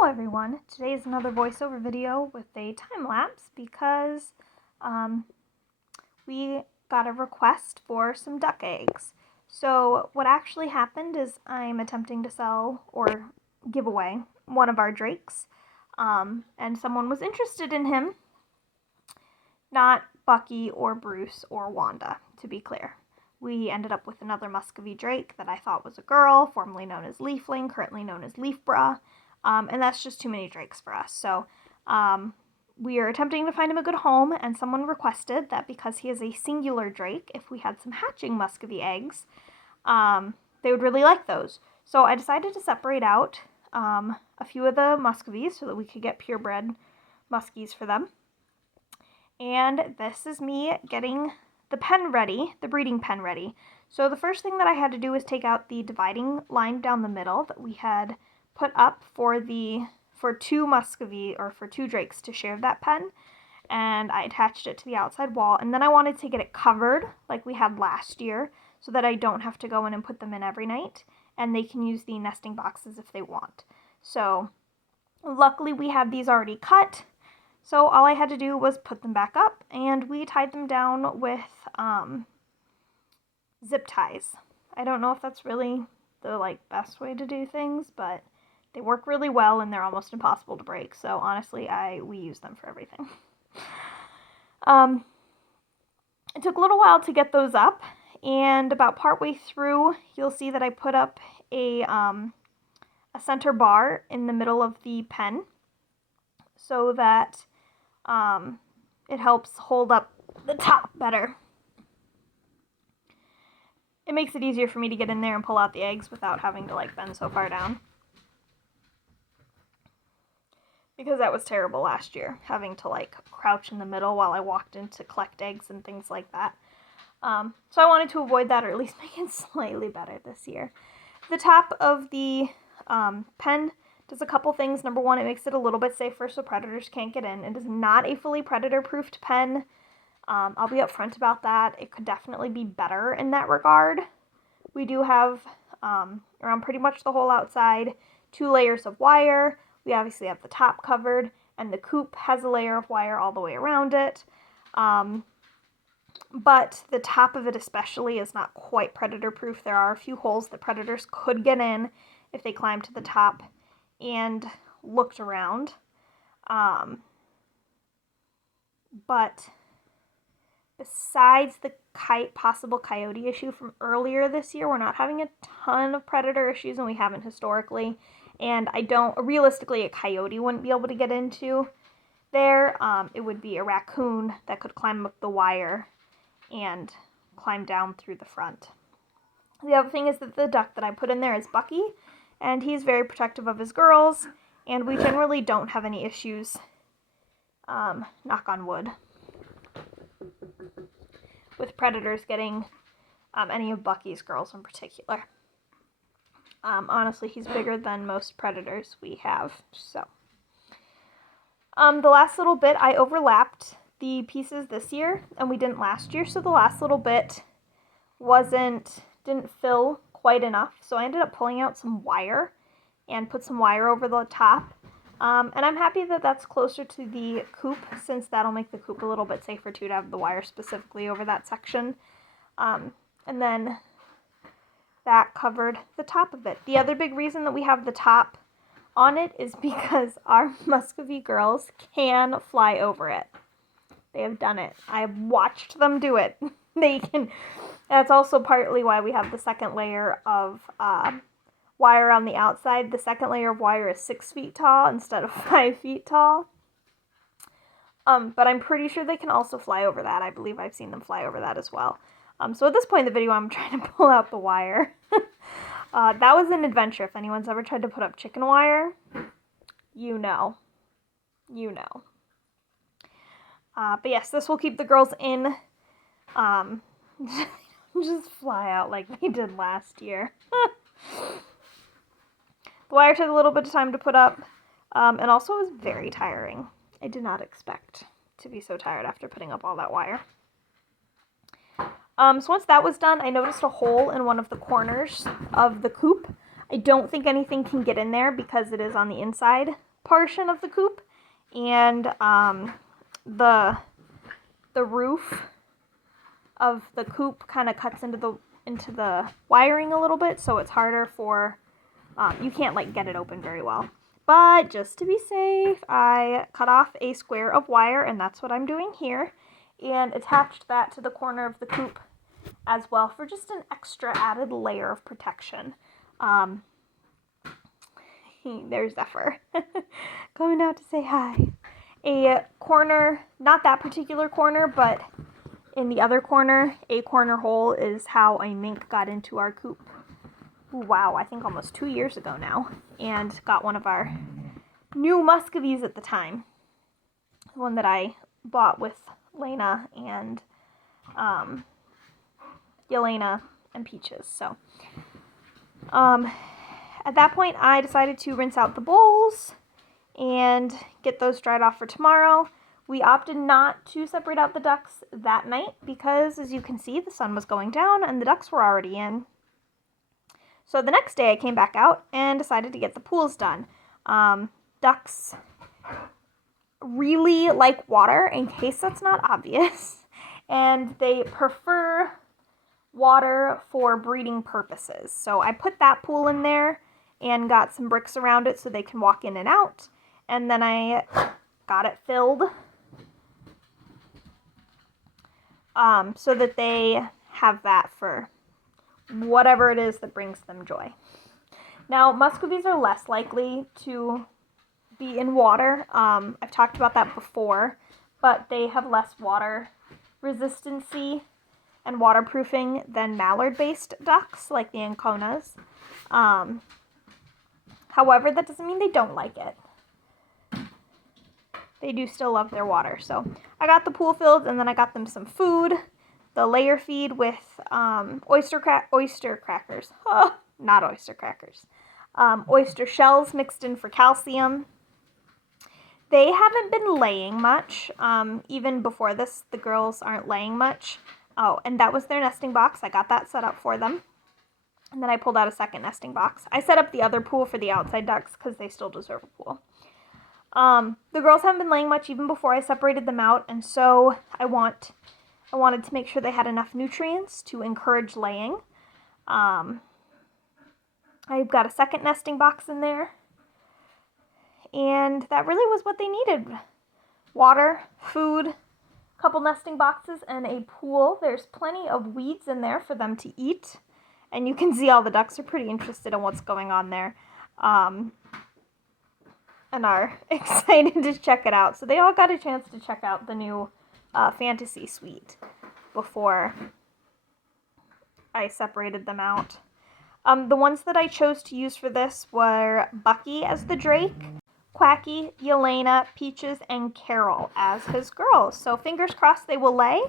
Hello everyone, today is another voiceover video with a time-lapse because we got a request for some duck eggs. So what actually happened is I'm attempting to sell or give away one of our drakes, and someone was interested in him, not Bucky or Bruce or Wanda, to be clear. We ended up with another Muscovy drake that I thought was a girl, formerly known as Leafling, currently known as Leafbra. And that's just too many drakes for us. So we are attempting to find him a good home, and someone requested that because he is a singular drake, if we had some hatching Muscovy eggs, they would really like those. So I decided to separate out a few of the Muscovies so that we could get purebred muskies for them. And this is me getting the pen ready, the breeding pen ready. So the first thing that I had to do was take out the dividing line down the middle that we had put up for two Muscovy, or for two drakes to share that pen, and I attached it to the outside wall, and then I wanted to get it covered like we had last year so that I don't have to go in and put them in every night, and they can use the nesting boxes if they want. So luckily we had these already cut, so all I had to do was put them back up, and we tied them down with zip ties. I don't know if that's really the best way to do things, but they work really well and they're almost impossible to break. So honestly, we use them for everything. It took a little while to get those up, and about partway through, you'll see that I put up a center bar in the middle of the pen so that it helps hold up the top better. It makes it easier for me to get in there and pull out the eggs without having to bend so far down. Because that was terrible last year, having to crouch in the middle while I walked in to collect eggs and things like that. So I wanted to avoid that, or at least make it slightly better this year. The top of the pen does a couple things. Number one, it makes it a little bit safer so predators can't get in. It is not a fully predator-proofed pen. I'll be upfront about that. It could definitely be better in that regard. We do have, around pretty much the whole outside, 2 layers of wire. We obviously have the top covered, and the coop has a layer of wire all the way around it. But the top of it especially is not quite predator-proof. There are a few holes that predators could get in if they climbed to the top and looked around. But besides the possible coyote issue from earlier this year, we're not having a ton of predator issues, and we haven't historically. And realistically, a coyote wouldn't be able to get into there. It would be a raccoon that could climb up the wire and climb down through the front. The other thing is that the duck that I put in there is Bucky, and he's very protective of his girls, and we generally don't have any issues, knock on wood, with predators getting any of Bucky's girls in particular. Honestly, he's bigger than most predators we have, so. The last little bit, I overlapped the pieces this year, and we didn't last year, so the last little bit didn't fill quite enough, so I ended up pulling out some wire and put some wire over the top, and I'm happy that that's closer to the coop, since that'll make the coop a little bit safer too, to have the wire specifically over that section, and then that covered the top of it. The other big reason that we have the top on it is because our Muscovy girls can fly over it. They have done it. I have watched them do it. They can. That's also partly why we have the second layer of wire on the outside. The second layer of wire is 6 feet tall instead of 5 feet tall. But I'm pretty sure they can also fly over that. I believe I've seen them fly over that as well. So at this point in the video, I'm trying to pull out the wire. That was an adventure. If anyone's ever tried to put up chicken wire, you know. You know. But yes, this will keep the girls in. Just fly out like they did last year. The wire took a little bit of time to put up, and also was very tiring. I did not expect to be so tired after putting up all that wire. So once that was done, I noticed a hole in one of the corners of the coop. I don't think anything can get in there because it is on the inside, portion of the coop, and the roof of the coop kind of cuts into the wiring a little bit, so it's harder for you can't like get it open very well. But just to be safe, I cut off a square of wire, and that's what I'm doing here, and attached that to the corner of the coop as well for just an extra added layer of protection. There's Zephyr coming out to say hi. A corner, not that particular corner, but in the other corner, a corner hole is how a mink got into our coop. Ooh, wow, I think almost 2 years ago now, and got one of our new Muscovies at the time. The one that I bought with Lena and Yelena and Peaches. So at that point, I decided to rinse out the bowls and get those dried off for tomorrow. We opted not to separate out the ducks that night because, as you can see, the sun was going down and the ducks were already in. So the next day I came back out and decided to get the pools done. Ducks really like water, in case that's not obvious, and they prefer water for breeding purposes. So I put that pool in there and got some bricks around it so they can walk in and out, and then I got it filled so that they have that for whatever it is that brings them joy. Now, Muscovies are less likely to be in water. I've talked about that before, but they have less water resistancy and waterproofing than mallard-based ducks, like the Anconas. However, that doesn't mean they don't like it. They do still love their water. So I got the pool filled, and then I got them some food, the layer feed with oyster crackers. Oh, not oyster crackers. Oyster shells mixed in for calcium. They haven't been laying much. Even before this, the girls aren't laying much. Oh, and that was their nesting box. I got that set up for them. And then I pulled out a second nesting box. I set up the other pool for the outside ducks because they still deserve a pool. The girls haven't been laying much even before I separated them out, and so I wanted to make sure they had enough nutrients to encourage laying. I've got a second nesting box in there, and that really was what they needed. Water, food, a couple nesting boxes, and a pool. There's plenty of weeds in there for them to eat, and you can see all the ducks are pretty interested in what's going on there, and are excited to check it out. So they all got a chance to check out the new fantasy suite before I separated them out. The ones that I chose to use for this were Bucky as the Drake, Quacky, Yelena, Peaches, and Carol as his girls. So fingers crossed they will lay.